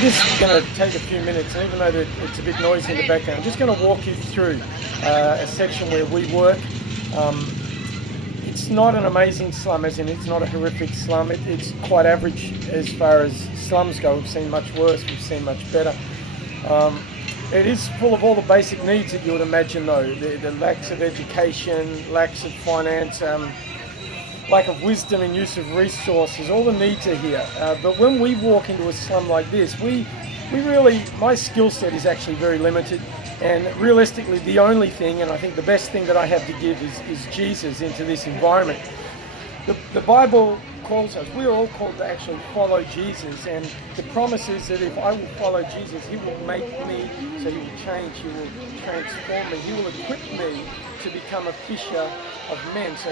Just going to take a few minutes, and even though it's a bit noisy in the background, I'm just going to walk you through a section where we work. It's not an amazing slum, as in it's not a horrific slum. It's quite average as far as slums go. We've seen much worse, we've seen much better. It is full of all the basic needs that you would imagine, though. The lacks of education, lacks of finance, lack of wisdom and use of resources, all the needs are here. But when we walk into a slum like this, we really, my skill set is actually very limited. And realistically, the only thing, and I think the best thing that I have to give is Jesus into this environment. The Bible calls us, we're all called to actually follow Jesus, and the promise is that if I will follow Jesus, he will make me, so he will change, he will transform me, he will equip me to become a fisher of men. So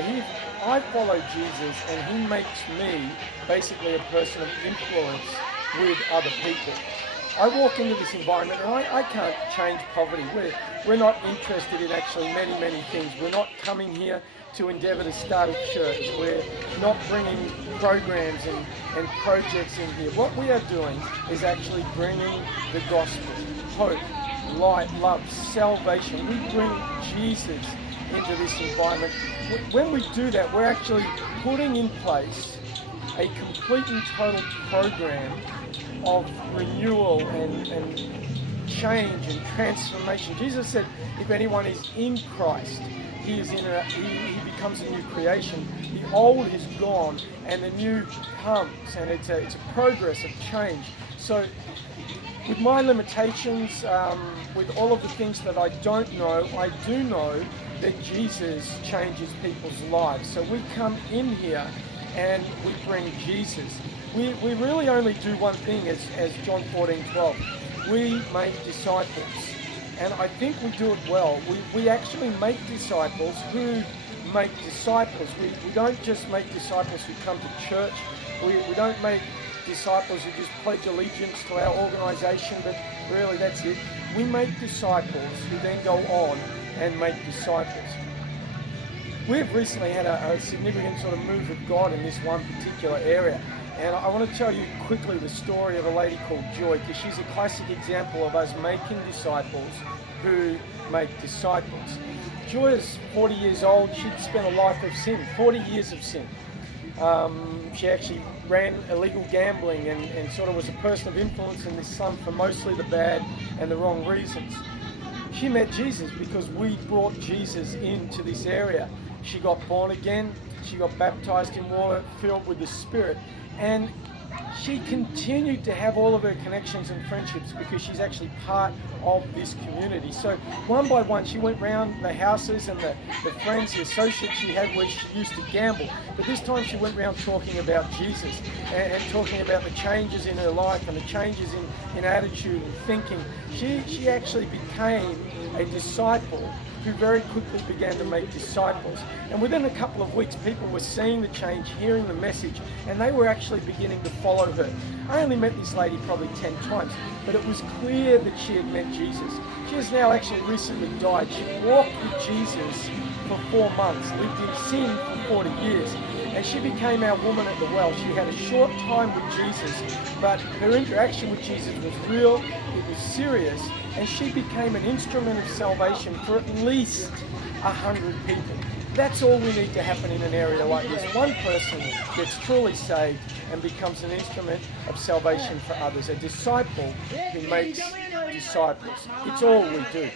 I follow Jesus, and he makes me basically a person of influence with other people. I walk into this environment and I can't change poverty. We're not interested in actually many things. We're not coming here to endeavour to start a church. We're not bringing programs and projects in here. What we are doing is actually bringing the gospel, hope, light, love, salvation. We bring Jesus into this environment. When we do that, we're actually putting in place a complete and total program of renewal and change and transformation. Jesus said, if anyone is in Christ, he becomes a new creation. The old is gone and the new comes, and it's a progress of change. So with my limitations, with all of the things that I don't know, I do know that Jesus changes people's lives. So we come in here and we bring Jesus. We really only do one thing, as John 14:12. We make disciples. And I think we do it well. We actually make disciples who make disciples. We don't just make disciples who come to church. We don't make disciples who just pledge allegiance to our organisation, but really that's it. We make disciples who then go on and make disciples. We've recently had a significant sort of move of God in this one particular area. And I want to tell you quickly the story of a lady called Joy, because she's a classic example of us making disciples who make disciples. Joy is 40 years old. She'd spent a life of sin, 40 years of sin. She actually ran illegal gambling and sort of was a person of influence in this slum for mostly the bad and the wrong reasons. She met Jesus because we brought Jesus into this area. She got born again. She got baptized in water, filled with the Spirit. And she continued to have all of her connections and friendships because she's actually part of this community. So one by one, she went round the houses and the friends, the associates she had where she used to gamble. But this time she went round talking about Jesus and talking about the changes in her life and the changes in attitude and thinking. She actually became a disciple who very quickly began to make disciples. And within a couple of weeks, people were seeing the change, hearing the message, and they were actually beginning to follow her. I only met this lady probably 10 times, but it was clear that she had met Jesus. She has now actually recently died. She walked with Jesus for 4 months, lived in sin for 40 years, and she became our woman at the well. She had a short time with Jesus, but her interaction with Jesus was real, it was serious, and she became an instrument of salvation for at least 100 people. That's all we need to happen in an area like this. One person gets truly saved and becomes an instrument of salvation for others. A disciple who makes disciples. It's all we do.